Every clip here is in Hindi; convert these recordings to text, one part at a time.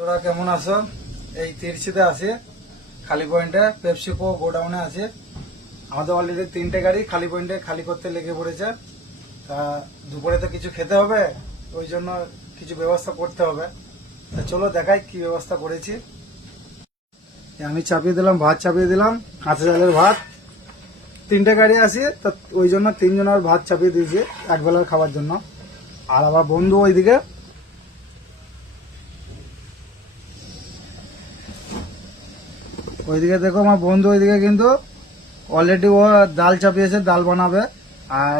তোরা কেমন আছো? এই তিরছিতে আছে খালি পয়েন্টে পেপসিকো গোডাউনে আছে। আমাদের অলরেডি 3টে গাড়ি খালি পয়েন্টে খালি করতে লেগে পড়েছে। তা দুপুরে তো কিছু খেতে হবে, ওই জন্য কিছু ব্যবস্থা করতে হবে। তা চলো দেখাই কি ব্যবস্থা করেছি। আমি চাপিয়ে দিলাম ভাত, চাপিয়ে দিলাম কাঁচা চালের ভাত। 3টে গাড়ি আছে, তা ওই জন্য 3 জনের ভাত চাপিয়ে দিয়েছি একবেলার খাবার জন্য। আর আমার বন্ধু ওইদিকে দেখো, আমার বন্ধু ওইদিকে কিন্তু অলরেডি ও ডাল চাপিয়েছে, ডাল বানাবে আর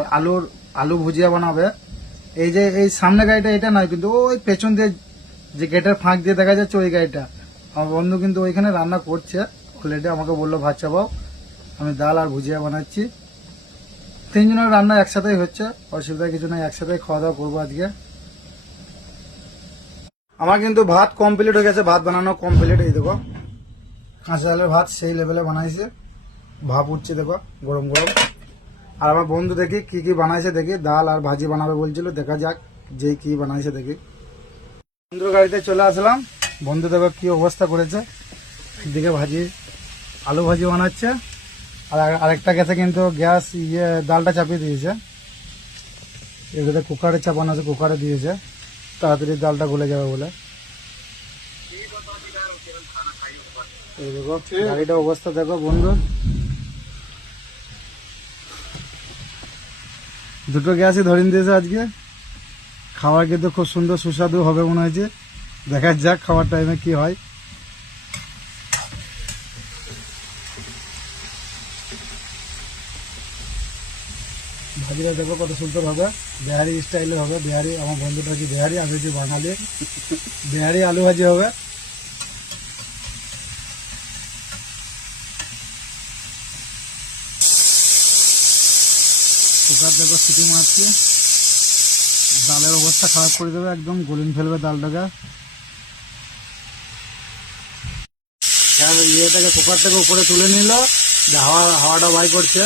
আলু ভুজিয়া বানাবে। এই যে এই সামনে গাড়িটা এটা নয়, কিন্তু ওই পেছন দিয়ে যে গেটের ফাঁক দিয়ে দেখা যাচ্ছে ওই গাড়িটা। আমার বন্ধু কিন্তু ওইখানে রান্না করছে অলরেডি। আমাকে বললো ভাত চাপাও, আমি ডাল আর ভুজিয়া বানাচ্ছি। 3 জনের রান্না একসাথেই হচ্ছে, অসুবিধা কিছু নাই, একসাথেই খাওয়া দাওয়া করবো আজকে। আমার কিন্তু ভাত কমপ্লিট হয়ে গেছে, ভাত বানানো কমপ্লিট। এই দেখো কাঁচা চালের ভাত সেই লেভেলে বানাইছে, ভাপ উঠছে দেখো গরম গরম। আর আমার বন্ধু দেখি কি কি বানাইছে, দেখি ডাল আর ভাজি বানাবে বলছিল, দেখা যাক যে কি বানাইছে দেখি। বন্ধুর গাড়িতে চলে আসলাম, বন্ধু দেখো কি অবস্থা করেছে। এদিকে আলু ভাজি বানাচ্ছে, আর আরেকটা গ্যাসে কিন্তু গ্যাস ডালটা চাপিয়ে দিয়েছে। এগুলোতে কুকারে চাপানো আছে, কুকারে দিয়েছে তাড়াতাড়ি ডালটা গলে যাবে বলে। এই দেখো গাড়িটার অবস্থা দেখো বন্ধু, দুটো গ্যাসই ধরিয়ে দিয়েছে আজকে। খাবার কিন্তু খুব সুন্দর সুস্বাদু হবে মনে হয়েছে, দেখা যাক খাওয়ার টাইমে কি হয়। ভাজিটা দেখো কত সুন্দর হবে, বিহারি স্টাইলে হবে। বিহারি, আমার বন্ধুটা কি বিহারি, আমি হচ্ছে বাঙালি। বিহারি আলু ভাজি হবে। কুকার দেখো সিটি মারছে, ডালের অবস্থা খারাপ করে দেবে, একদম গলিন ফেলবে ডালটাকে। ইয়েটাকে কুকারটাকে উপরে তুলে নিল, হাওয়াটা বাই করছে,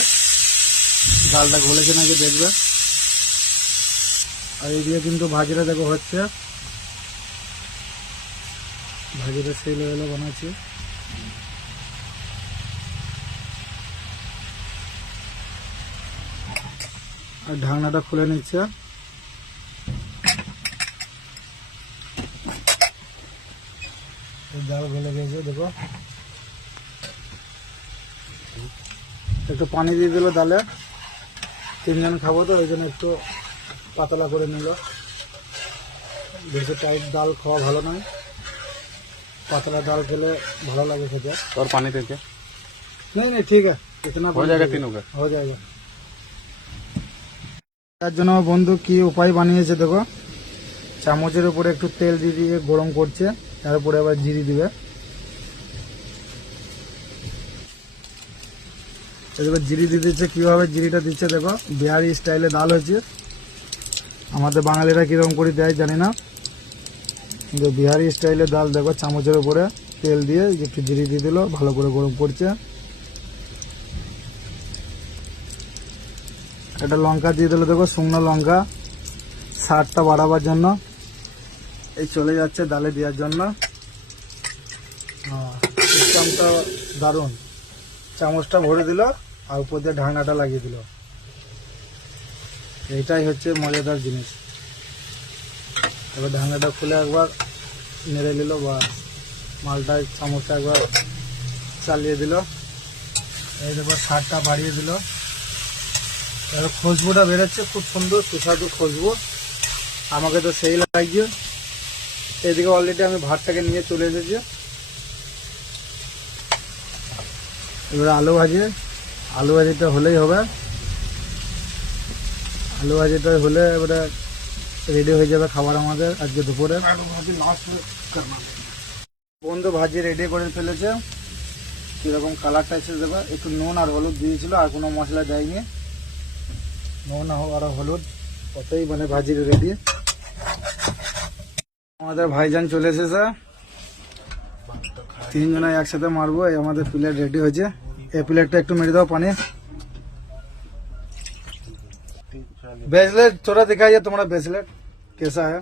ডালটা গলেছে নাকি দেখবে। আর এই দিয়ে কিন্তু ভাজিটা দেখো হচ্ছে, ভাজিটা সেই লেভেলে বানাচ্ছি। আর ঢাকনাটা খুলে নিচ্ছে। ডাল গলে গেছে দেখো, একটু পানি দিয়ে দিল ডালে। 3 জন খাবো তো ওই জন্য একটু পাতলা করে নিল। বেশি টাইট ডাল খাওয়া ভালো নয়, পাতলা ডাল খেলে ভালো লাগে খেতে। और पानी देके नहीं नहीं ठीक है, इतना हो जाएगा तीनों का। हो जाएगा। তার জন্য আমার বন্ধু কি উপায় বানিয়েছে দেখো, চামচের উপরে একটু তেল দিয়ে দিয়ে গরম করছে, তার উপরে আবার জিরি দিবে। এবার জিরি দিয়ে দিচ্ছে, কিভাবে জিরিটা দিচ্ছে দেখো। বিহারি স্টাইলে ডাল হয়েছে, আমাদের বাঙালিরা কিরকম করে দেয় জানি না, কিন্তু বিহারি স্টাইলে ডাল দেখো। চামচের উপরে তেল দিয়ে একটু জিরি দিয়ে দিল, ভালো করে গরম করছে। একটা লঙ্কা দিয়ে দিল দেখো, শুকনো লঙ্কা, স্বাদটা বাড়াবার জন্য। এই চলে যাচ্ছে ডালে দেওয়ার জন্য। সিস্টেমটা দারুণ। চামচটা ভরে দিল আর উপর দিয়ে ঢাকনাটা লাগিয়ে দিল। এইটাই হচ্ছে মজাদার জিনিস। এবার ঢাকনাটা খুলে একবার নেড়ে নিল, বা মালটায় চামচটা একবার চালিয়ে দিল। এই দেখো স্বাদটা বাড়িয়ে দিল। এবার খুশবুটা বেরোচ্ছে, খুব সুন্দর সুস্বাদু খুশবু, আমাকে তো সেই লাগছে। এদিকে অলরেডি আমি ভাতটাকে নিয়ে চলে এসেছি। এবারে আলু ভাজিটা হলেই হবে। আলু ভাজিটা হলে এবারে রেডি হয়ে যাবে খাবার আমাদের আজকে দুপুরে। বন্ধু ভাজি রেডি করে ফেলেছে, কিরকম কালারটা এসে দেবে। একটু নুন আর হলুদ দিয়েছিল, আর কোনো মশলা দেয়নি। নুন আর হলুদ কতই মানে ভাজি রেডি। আমাদের ভাইজান চলে এসেছে, 3 জনে একসাথে মারবো। এই আমাদের প্লেট রেডি হয়েছে। এই প্লেটটা একটু মেরে দাও পানি। ब्रेसलेट थोड़ा दिखाइए, तुम्हारा ब्रेसलेट कैसा है?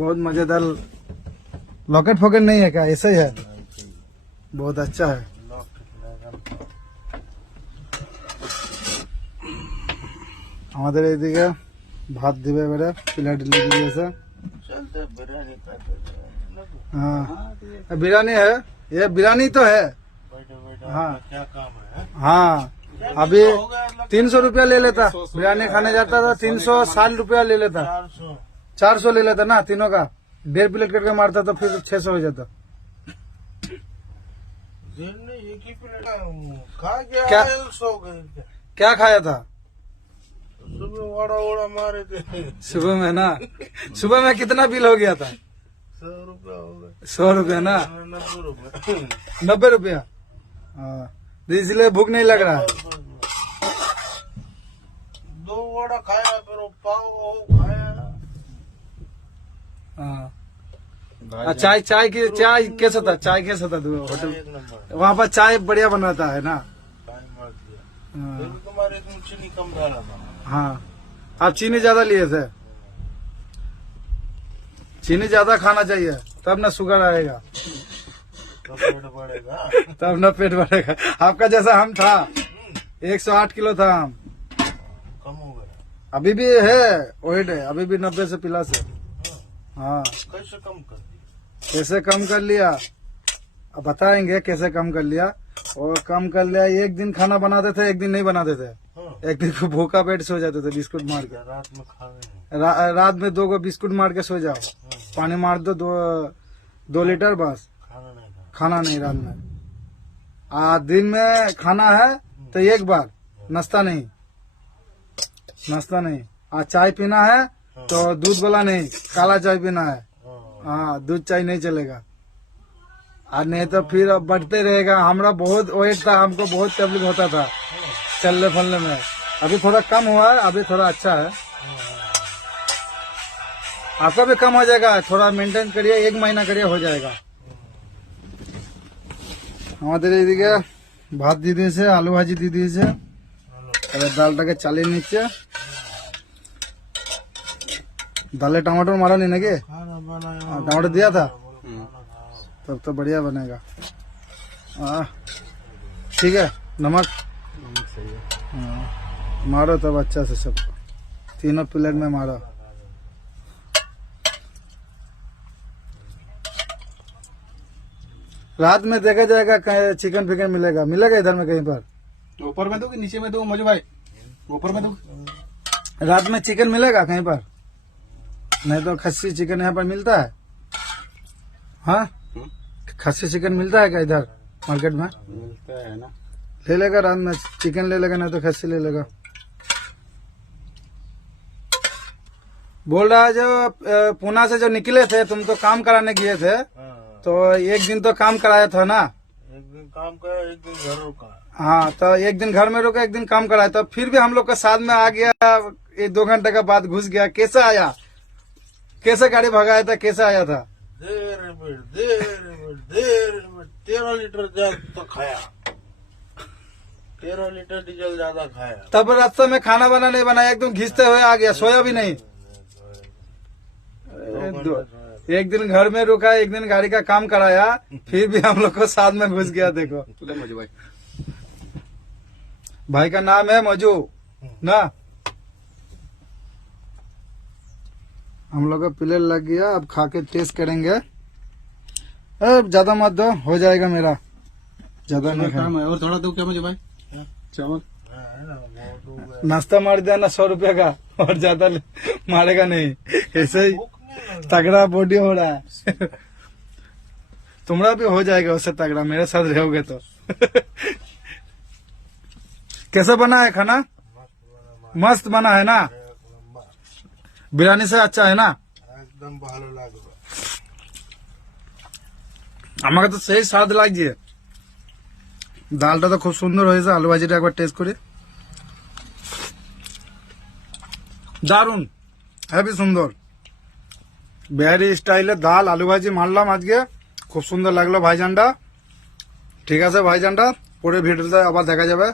बहुत मजेदार लॉकेट फॉकेट नहीं है क्या, ऐसा ही है? बहुत अच्छा है। আমাদের এইদিকে ভাত দিবে এবারে, প্লেট লিয়ে দিয়েছে। हाँ बिरयानी है, ये बिरयानी तो है। हाँ हाँ, अभी 300 रुपया ले लेता, बिरयानी खाने जाता था 360 रुपया ले लेता, 400 ले लेता ना तीनों का, 1.5 प्लेट करके मारता तो फिर 600 हो जाता। क्या क्या खाया था सुबह वड़ा वड़ा मारे थे। सुबह में ना? सुबह में कितना बिल हो गया था? 100 रुपया हो गए। 100 रुपया ना? 90 रुपया। 90 रुपया। हाँ, तो इसलिए भूख नहीं लग रहा है। 2 वड़ा खाया, फिर वो पाव वो खाया। हाँ, चाय चाय की चाय कैसा था? चाय कैसा था होटल? एक नंबर वहाँ पर चाय बढ़िया बनाता है ना? टाइम मार दिया। हाँ, फिर भी तुम्हारे इसमें चीनी कम डाला था। हाँ, आप चीनी ज्यादा लिए थे। चीनी ज्यादा खाना चाहिए, तब ना शुगर आएगा, तो पेट बढ़ेगा। तब ना पेट भरेगा। आपका जैसा हम था, 108 किलो था हम, कम हो गया। अभी भी है वेट है, अभी भी 90 से प्लस है। हाँ, कैसे कम कर दिया? कैसे कम कर लिया अब बताएंगे, कैसे कम कर लिया। और कम कर लिया, एक दिन खाना बनाते थे, एक दिन नहीं बनाते थे। हाँ, एक दिन को भूखा पेट सो जाते थे बिस्कुट मार के। रात में खा रहे हैं। रात में 2 को बिस्कुट मार के सो जाओ, पानी मार दो 2 लीटर, बस खाना नहीं खा। खाना नहीं रात में। दिन में खाना है तो एक बार, नाश्ता नहीं, नाश्ता नहीं। चाय पीना है तो दूध वाला नहीं, काला चाय पीना है। हाँ, दूध चाय नहीं चलेगा। और नहीं तो फिर अब बढ़ते रहेगा। हमारा बहुत वेट था, हमको बहुत तकलीफ होता था चलने फलने में। अभी थोड़ा कम हुआ है, अभी थोड़ा अच्छा है। आपका भी कम हो जाएगा, थोड़ा मेंटेन करिए, 1 महीना करिए, हो जाएगा। আমাদের এইদিকে ভাত দিয়ে দিয়েছে, আলু ভাজি দিয়ে দিয়েছে, এবার ডালটাকে চালিয়ে নিচ্ছে। दाले टमाटर मारा नहीं ना के? खाना बनाया। टमाटर दिया था, खाना खाओ। तब तो बढ़िया बनेगा। ठीक है, नमक हाँ, मारो तब अच्छा से सब, तीनों प्लेट में मारो। रात में देखा जाएगा कहीं चिकन फिकन मिलेगा, मिलेगा इधर में कहीं पर? ऊपर में दो कि नीचे में दो मजू भाई? ऊपर में दो। रात में चिकन मिलेगा कहीं पर? नहीं तो खस्सी चिकन यहाँ पर मिलता है? हाँ, खस्सी चिकन मिलता है क्या इधर मार्केट में? मिलता है ना। ले लेगा रात में, चिकन ले लेगा, नहीं तो खस्सी ले लेगा। बोल रहा है जो पूना से जो निकले थे, तुम तो काम कराने गए थे, हाँ, तो एक दिन तो काम कराया था ना? एक दिन काम करा, एक दिन घर रुका। हाँ, तो एक दिन घर में रुका, एक दिन काम कराया था। फिर भी हम लोग का साथ में आ गया, 1-2 घंटे का बाद घुस गया। कैसे आया, कैसे गाड़ी भगाया था, कैसे आया था? देर में 13 लीटर जल तो खाया, 13 लीटर डीजल ज्यादा खाया। तब रास्ते में खाना बना नहीं बनाया, एकदम घिसते हुए आ गया, सोया भी नहीं। एक दिन घर में रुका, एक दिन गाड़ी का काम कराया, फिर भी हम लोग को साथ में घुस गया। देखो, मजू भाई, भाई का नाम है मजू ना। हम लोग का प्लेट लग गया, अब खा के टेस्ट करेंगे। ज्यादा मत दो, हो जाएगा मेरा, ज्यादा नहीं खाना। काम है और थोड़ा दो क्या मजू भाई? चावल नाश्ता मार दिया ना 100 रुपया का, और ज्यादा मारेगा नहीं, ऐसे ही तगड़ा बॉडी हो रहा है। तुम्हारा भी हो जाएगा उससे तगड़ा, मेरे साथ रहोगे तो। कैसा बना है खाना? मस्त बना है ना? बिरयानी से अच्छा है ना? एकदम ভালো লাগবে। আমাকে তো সেই স্বাদ লাগছে। ডালটা তো খুব সুন্দর হয়েছে, আলু ভাজিটা একবার টেস্ট করি। দারুন, হেবি সুন্দর, বিহারি স্টাইলে ডাল আলু ভাজি মারলাম আজকে, খুব সুন্দর লাগলো ভাইজানটা। ঠিক আছে ভাইজানটা, পরে ভিডিওতে আবার দেখা যাবে।